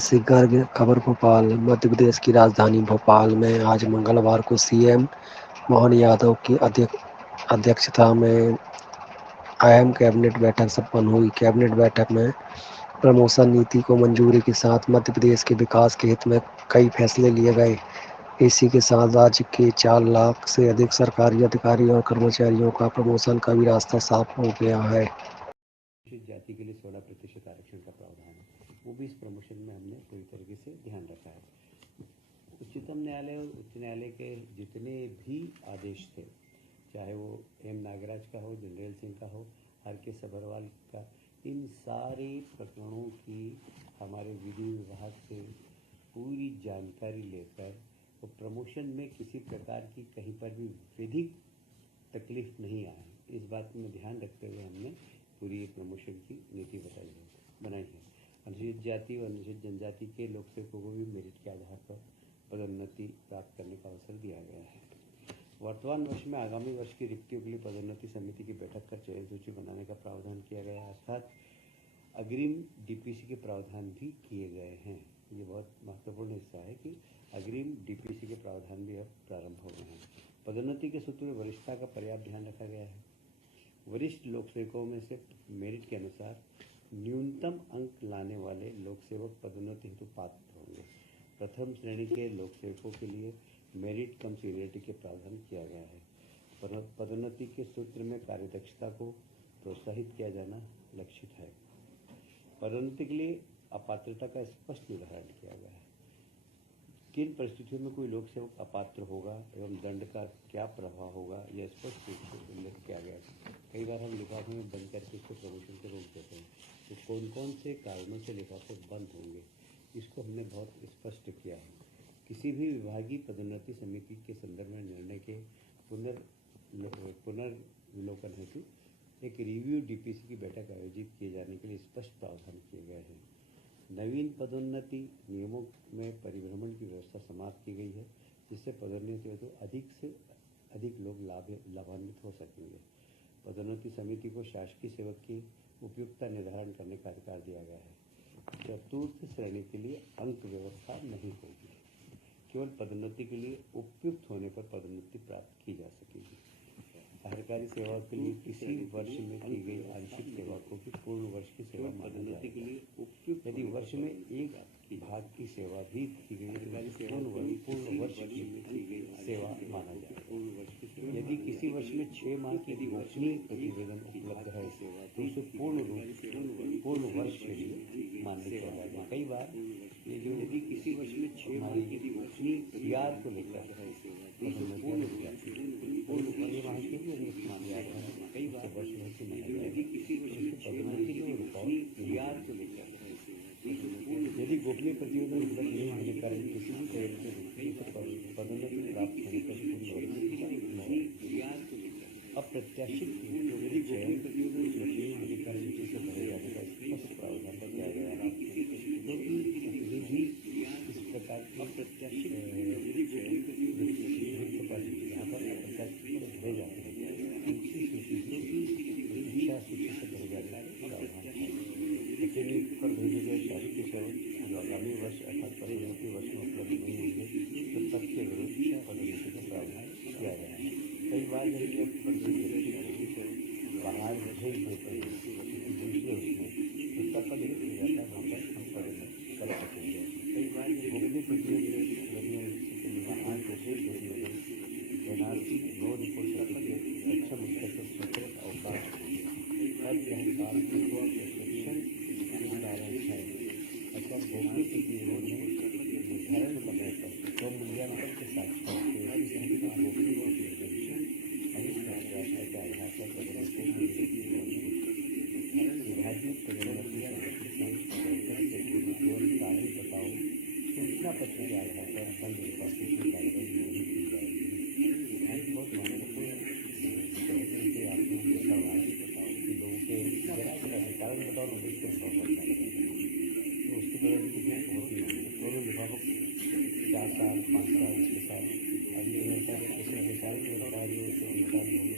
से गर्ग खबर भोपाल। मध्य प्रदेश की राजधानी भोपाल में आज मंगलवार को सीएम मोहन यादव की अध्यक्षता में अहम कैबिनेट बैठक संपन्न हुई। कैबिनेट बैठक में प्रमोशन नीति को मंजूरी के साथ मध्य प्रदेश के विकास के हित में कई फैसले लिए गए। इसी के साथ राज्य के 4 लाख से अधिक सरकारी अधिकारी और कर्मचारियों का प्रमोशन का भी रास्ता साफ हो गया है। अनुसूचित जाति के लिए 16% आरक्षण का प्रावधान है, वो भी इस प्रमोशन में हमने पूरी तरीके से ध्यान रखा है। उच्चतम न्यायालय और उच्च न्यायालय के जितने भी आदेश थे, चाहे वो एम नागराज का हो, जनरल सिंह का हो, आर के सभरवाल का, इन सारे प्रकरणों की हमारे विधि विभाग से पूरी जानकारी लेकर वो प्रमोशन में किसी प्रकार की कहीं पर भी विधिक तकलीफ नहीं आए, इस बात में ध्यान रखते हुए हमने पूरी प्रमोशन की नीति बनाई है। अनुसूचित जाति और अनुसूचित जनजाति के लोक सेवकों को भी मेरिट के आधार पर पदोन्नति प्राप्त करने का अवसर दिया गया है। वर्तमान वर्ष में आगामी वर्ष की रिक्तियों के लिए पदोन्नति समिति की बैठक कर चयन सूची बनाने का प्रावधान किया गया है, अर्थात अग्रिम डीपीसी के प्रावधान भी किए गए हैं। ये बहुत महत्वपूर्ण हिस्सा है कि अग्रिम डीपीसी के प्रावधान भी अब प्रारंभ हो गए हैं। पदोन्नति के सूत्र में वरिष्ठता का पर्याप्त ध्यान रखा गया है। वरिष्ठ लोक सेवकों में से मेरिट के अनुसार न्यूनतम अंक लाने वाले लोक सेवक पदोन्नति हेतु पात्र होंगे। प्रथम श्रेणी के लोक सेवकों के लिए मेरिट कम सीनियरिटी के प्रावधान किया गया है। पदोन्नति के सूत्र में कार्यदक्षता को प्रोत्साहित किया जाना लक्षित है। पदोन्नति के लिए अपात्रता का स्पष्ट निर्धारण किया गया है। किन परिस्थितियों में कोई लोक सेवक अपात्र होगा एवं दंड का क्या प्रभाव होगा, यह स्पष्ट रूप से उल्लेख किया गया है। कई बार हम लिफाफे में बंद करके इसको प्रमोशन को रोक देते हैं, तो कौन कौन से कारणों से लिफाफे बंद होंगे, इसको हमने बहुत स्पष्ट किया है। किसी भी विभागीय पदोन्नति समिति के संदर्भ में निर्णय के पुनर्विलोकन हेतु एक रिव्यू डीपीसी की बैठक आयोजित किए जाने के लिए स्पष्ट प्रावधान किए गए हैं। नवीन पदोन्नति नियमों में परिभ्रमण की व्यवस्था समाप्त की गई है, जिससे पदोन्नति हेतु अधिक से अधिक लोग लाभान्वित हो सकेंगे। पदोन्नति समिति को शासकीय सेवक की उपयुक्तता निर्धारण करने का अधिकार दिया गया है। चतुर्थ श्रेणी के लिए अंक व्यवस्था नहीं होगी, केवल पदोन्नति के लिए उपयुक्त होने पर पदोन्नति प्राप्त की जा सकेगी। सरकारी सेवा के लिए किसी वर्ष में की गई आंशिक सेवा को भी पूर्ण वर्ष की सेवा पदोन्नति के लिए उपयुक्त। यदि वर्ष में एक भाग की सेवा भी की गई पूर्ण वर्ष की गई सेवा माना जाए। यदि किसी वर्ष में 6 माह के गोपनीय प्रतिवेदन उपलब्ध है तो उसे पूर्ण वर्ष के लिए मान्य किया जाएगा। कई बार ये जो यदि किसी वर्ष में 6 माह की गोपनीय सीआर को लेकर कई बार यदि किसी वर्ष में 6 माह की गोपनीय सीआर को लेकर यदि गोपनीय प्रतिवेदन उपलब्ध नहीं होने के कारण किसी भी तरीके से पदोन्नति प्राप्त होने पर अप्रत्याशित यदि गोपनीय प्रतिवेदन उपलब्ध नहीं होने के कारण इसे भरे जाने का स्पष्ट प्रावधान किया गया है। ये भी इस प्रकार की अप्रत्याशित यदि गोपनीय प्रतिवेदन यहाँ पर अप्रत्याशित भरे जाते हैं, सूची शिक्षा सूची से भरे जाने का प्रावधान है। कचेरी पर भेजे गए शासकीय सेवक जो आगामी वर्ष अर्थात पदोन्नति वर्ष में उपलब्ध नहीं होंगे तो तब के विरुद्ध पदोन्नति का प्रावधान किया गया है। कई बार बाहर भेज देते हैं दूसरे उसमें उसका पद रिक्त हो जाता है, वहाँ पर हम पदोन्नति कर सकेंगे। कई बार गोपनीय प्रतिवेदन बाहर विशेष प्रतिवेदन एनआरसी नो रिपोर्ट सर्टिफिकेट सक्षम स्तर पर स्वतंत्र अवकाश हर ग्रहण प्रशिक्षण कारण है। अर्थात गोपनीय प्रतिवेदन में निर्धारण समय पर स्वमूल्यांकन के साथ गोपनीय प्रतिवेदन अधिक प्राप्त के आधार पर पदोन्नति विभागीय पदोन्नति केवल कारण बताओ सूचना पत्र के आधार पर संघ विकास की कार्रवाई नहीं की जाएगी। बहुत महत्वपूर्ण आपने देखा होगा कि लोगों के कारण बताओ नोटिस के तो उसकी वजह से कितने होती है दोनों लिफाफों 4 साल 5 साल 6 साल अभी इसमें रिटायरमेंट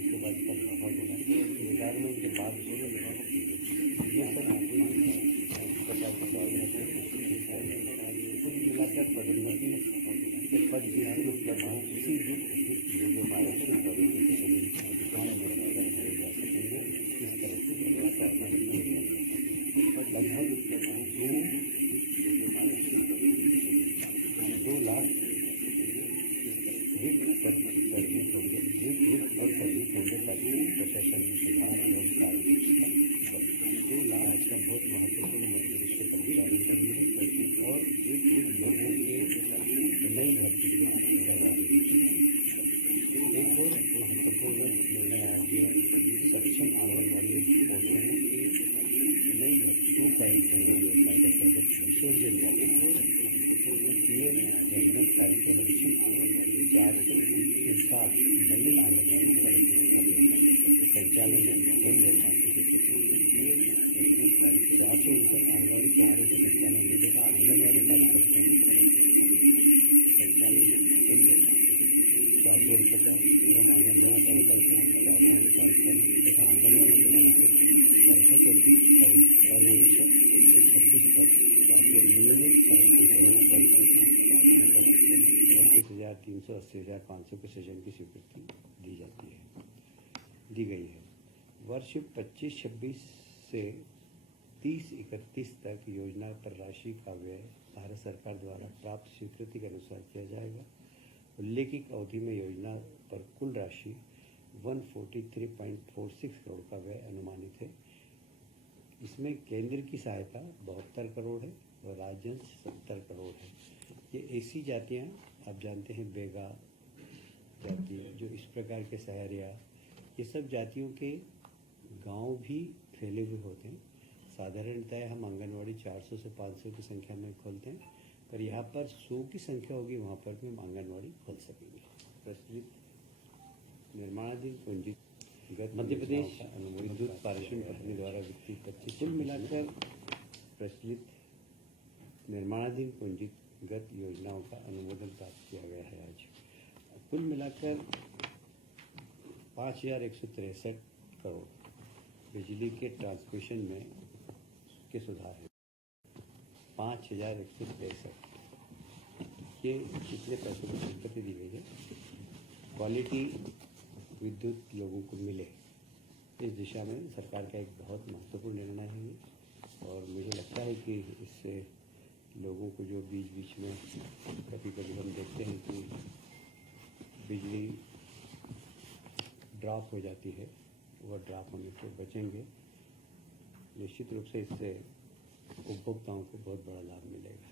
के बाद इसका लिफाफा देना, रिटायरमेंट के बाद ये सब प्रकार की वहाँ किसी भी योग्य आरक्षण पदों की जमीन दुकान में रहकर भरे जा सकेंगे। इस तरह की व्यवस्था लगभग 2 लाख रिक्त पद सर्जित होंगे ताकि प्रशासन में सुधार एवं कार्यदक्षता बढ़े। 2 लाख का बहुत महत्वपूर्ण मध्य प्रदेश के कर्मचारियों के लिए और लोगों के नई भर्ती करवा दी गई। एक और महत्वपूर्ण निर्णय आज सक्षम आंगनबाड़ी पोषणों की नई भर्तियों का जनरल योजना के अंतर्गत विशेष जनजाति पीएम जनरल कार्यक्रम सक्षम आंगनबाड़ी 407 नई आंगनबाड़ी संचालन में भवन निर्माण की स्वीकृति। 459 आंगनबाड़ी केंद्रों के संचालन में आंगनबाड़ी कार्यक्रम संचालन में 450 एवं आंगनबाड़ी कार्यकर्ता 459 तथा आंगनबाड़ी परिषद पर्यवेक्षक 126 पद नियमित सेवा 25,380,500 के सेशन की स्वीकृति दी गई है। वर्ष 25-26 से 30-31 तक योजना पर राशि का व्यय भारत सरकार द्वारा प्राप्त स्वीकृति के अनुसार किया जाएगा। उल्लेखित अवधि में योजना पर कुल राशि 143.46 करोड़ का व्यय अनुमानित है। इसमें केंद्र की सहायता 72 करोड़ है और राज्य 70 करोड़ है। ये ऐसी जातियाँ आप जानते हैं, बेगा जाति जो इस प्रकार के सहरिया, ये सब जातियों के गांव भी फैले हुए होते हैं। साधारणतः हम आंगनवाड़ी 400 से 500 की संख्या में खोलते हैं, पर यहाँ पर 100 की संख्या होगी, वहाँ पर भी हम आंगनवाड़ी खोल सकेंगे। प्रचलित निर्माणाधीन पूंजी मध्य प्रदेश विद्युत पारेषण कंपनी द्वारा वित्तीय 25 कुल मिलाकर प्रचलित निर्माणाधीन पूंजीगत योजनाओं का अनुमोदन प्राप्त किया गया है। आज कुल मिलाकर 5,163 करोड़ बिजली के ट्रांसमिशन में के सुधार है। 5,163 ये कितने पैसों की स्वीकृति दी गई है। क्वालिटी विद्युत लोगों को मिले, इस दिशा में सरकार का एक बहुत महत्वपूर्ण निर्णय है ये। और मुझे लगता है कि इससे लोगों को जो बीच में कभी हम देखते हैं कि बिजली ड्रॉप हो जाती है, वह ड्रॉप होने से बचेंगे। निश्चित रूप से इससे उपभोक्ताओं को बहुत बड़ा लाभ मिलेगा।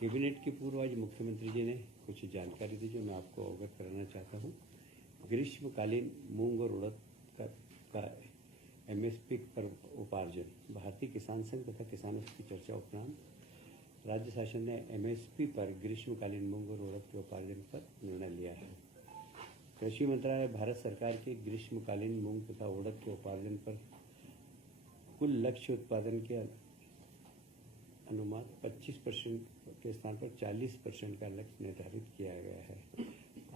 कैबिनेट के पूर्व आज मुख्यमंत्री जी ने कुछ जानकारी दी जो मैं आपको अवगत कराना चाहता हूँ। ग्रीष्मकालीन मूंग और उड़द का एमएसपी पर उपार्जन। भारतीय किसान संघ तथा किसानों की चर्चा उपरांत राज्य शासन ने एमएसपी पर ग्रीष्मकालीन मूंग और उड़द के उपार्जन पर निर्णय लिया है। कृषि मंत्रालय भारत सरकार के ग्रीष्मकालीन मूंग तथा उड़द के उपार्जन पर कुल लक्ष्य उत्पादन के अनुमान 25% के स्थान पर 40% का लक्ष्य निर्धारित किया गया है।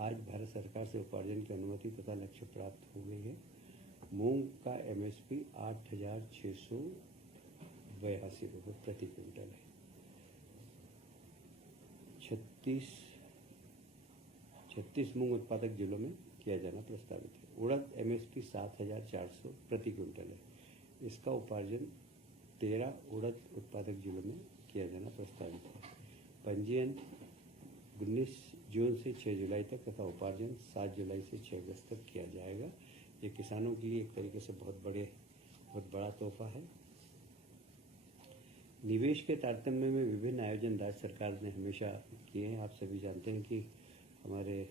आज भारत सरकार से उपार्जन की अनुमति तथा लक्ष्य प्राप्त हो गई है। मूंग का एमएसपी 8,682 रुपये प्रति क्विंटल है। 36 मूंग उत्पादक जिलों में किया जाना प्रस्तावित है। उड़द एमएसपी 7,400 प्रति क्विंटल है। इसका उपार्जन 13 उड़द उत्पादक जिलों में किया जाना प्रस्तावित है। पंजीयन 19 जून से 6 जुलाई तक तथा उपार्जन 7 जुलाई से 6 अगस्त तक किया जाएगा। ये किसानों के लिए एक तरीके से बहुत बड़ा तोहफा है। निवेश के तारतम्य में विभिन्न आयोजन राज्य सरकार ने हमेशा किए हैं। आप सभी जानते हैं कि हमारे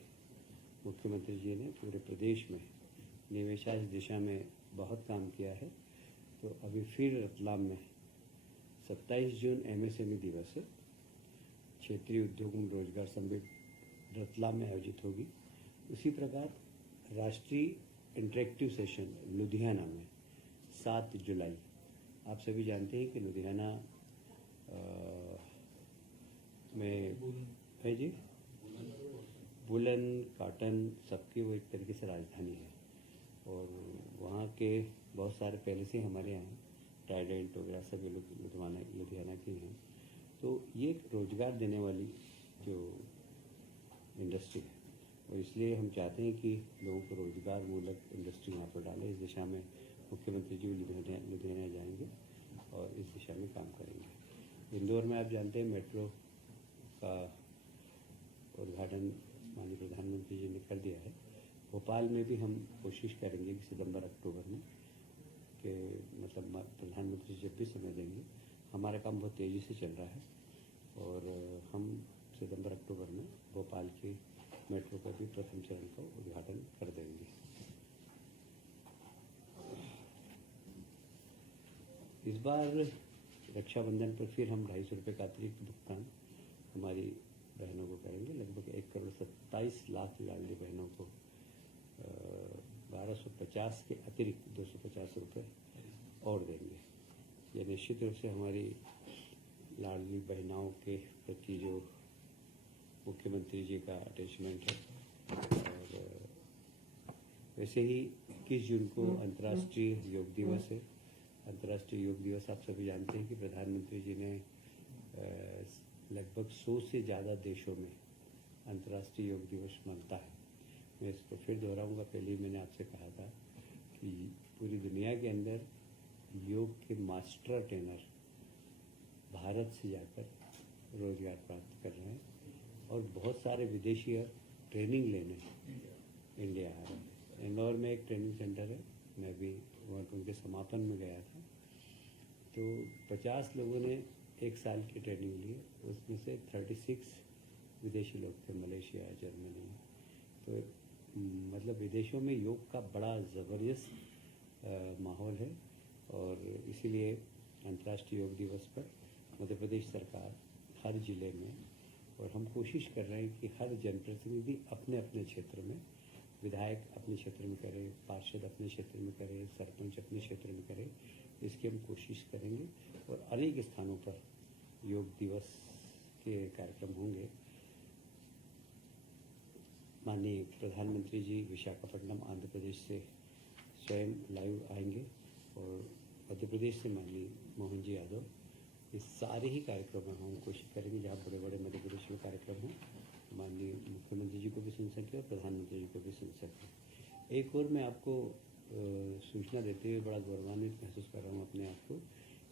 मुख्यमंत्री जी ने पूरे प्रदेश में निवेशाश दिशा में बहुत काम किया है। तो अभी फिर रतलाम में 27 जून एमएसएमई दिवस है। क्षेत्रीय उद्योग एवं रोजगार सम्मेलन रतलाम में आयोजित होगी। उसी प्रकार राष्ट्रीय इंटरेक्टिव सेशन लुधियाना में 7 जुलाई। आप सभी जानते हैं कि लुधियाना में है जी, वुलन कॉटन सबकी वो एक तरीके से राजधानी है और वहाँ के बहुत सारे पहले से हमारे यहाँ टाइडेंट वगैरह सभी लोग लुधियाना के हैं। तो ये रोजगार देने वाली जो इंडस्ट्री है और इसलिए हम चाहते हैं कि लोगों को रोजगार मूलक इंडस्ट्री वहाँ पर डालें। इस दिशा में मुख्यमंत्री जी लुधियाना जाएंगे और इस दिशा में काम करेंगे। इंदौर में आप जानते हैं मेट्रो का उद्घाटन माननीय प्रधानमंत्री जी ने कर दिया है। भोपाल में भी हम कोशिश करेंगे कि सितंबर अक्टूबर में कि मतलब प्रधानमंत्री जब भी समय देंगे, हमारा काम बहुत तेज़ी से चल रहा है और हम सितंबर अक्टूबर में भोपाल के मेट्रो का भी प्रथम चरण का उद्घाटन कर देंगे। इस बार रक्षाबंधन पर फिर हम 250 रुपये का अतिरिक्त भुगतान हमारी बहनों को करेंगे। लगभग 1,27,00,000 लाडली बहनों को 1250 के अतिरिक्त 250 रुपये और देंगे। यह निश्चित रूप से हमारी लाडली बहनाओं के प्रति जो मुख्यमंत्री जी का अटैचमेंट है। और वैसे ही 21 जून को अंतर्राष्ट्रीय योग दिवस है। अंतर्राष्ट्रीय योग दिवस आप सभी जानते हैं कि प्रधानमंत्री जी ने लगभग 100 से ज़्यादा देशों में अंतर्राष्ट्रीय योग दिवस मनता है। मैं इसको फिर दोहराऊंगा। पहले ही मैंने आपसे कहा था कि पूरी दुनिया के अंदर योग के मास्टर ट्रेनर भारत से जाकर रोजगार प्राप्त कर रहे हैं और बहुत सारे विदेशी ट्रेनिंग लेने इंडिया आ रहे हैं। इंदौर में एक ट्रेनिंग सेंटर है, मैं भी वहाँ उनके समापन में गया था। तो 50 लोगों ने 1 साल की ट्रेनिंग ली, उसमें से 36 विदेशी लोग थे, मलेशिया, जर्मनी। तो मतलब विदेशों में योग का बड़ा ज़बरदस्त माहौल है और इसीलिए अंतर्राष्ट्रीय योग दिवस पर मध्य प्रदेश सरकार हर ज़िले में, और हम कोशिश कर रहे हैं कि हर जनप्रतिनिधि अपने अपने क्षेत्र में, विधायक अपने क्षेत्र में करें, पार्षद अपने क्षेत्र में करें, सरपंच अपने क्षेत्र में करें, इसकी हम कोशिश करेंगे। और अनेक स्थानों पर योग दिवस के कार्यक्रम होंगे। माननीय प्रधानमंत्री जी विशाखापट्टनम आंध्र प्रदेश से स्वयं लाइव आएंगे और मध्य प्रदेश से माननीय मोहन जी यादव। इस सारे ही कार्यक्रम में हम कोशिश करेंगे जहाँ बड़े बड़े मध्य प्रदेश में कार्यक्रम हों, माननीय मुख्यमंत्री जी को भी सुन सकें और प्रधानमंत्री जी को भी सुन सकें। एक और मैं आपको सूचना देते हुए बड़ा गौरवान्वित महसूस कर रहा हूँ अपने आप को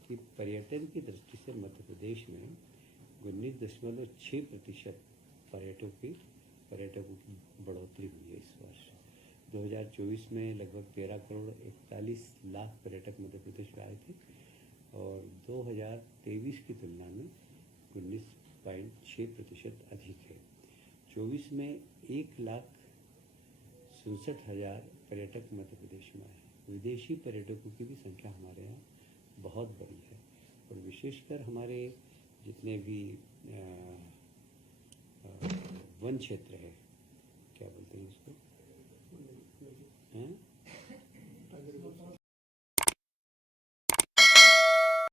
कि पर्यटन की दृष्टि से मध्य प्रदेश में 19.6% पर्यटकों की बढ़ोतरी हुई है इस वर्ष। 2024 में लगभग 13,41,00,000 पर्यटक मध्य प्रदेश में आए थे और 2023 की तुलना में 19.6% अधिक है। 24 में 1,67,000 पर्यटक मध्य प्रदेश में आए। विदेशी पर्यटकों की भी संख्या हमारे यहाँ बहुत बड़ी है और विशेषकर हमारे जितने भी वन क्षेत्र है, क्या बोलते हैं उसको,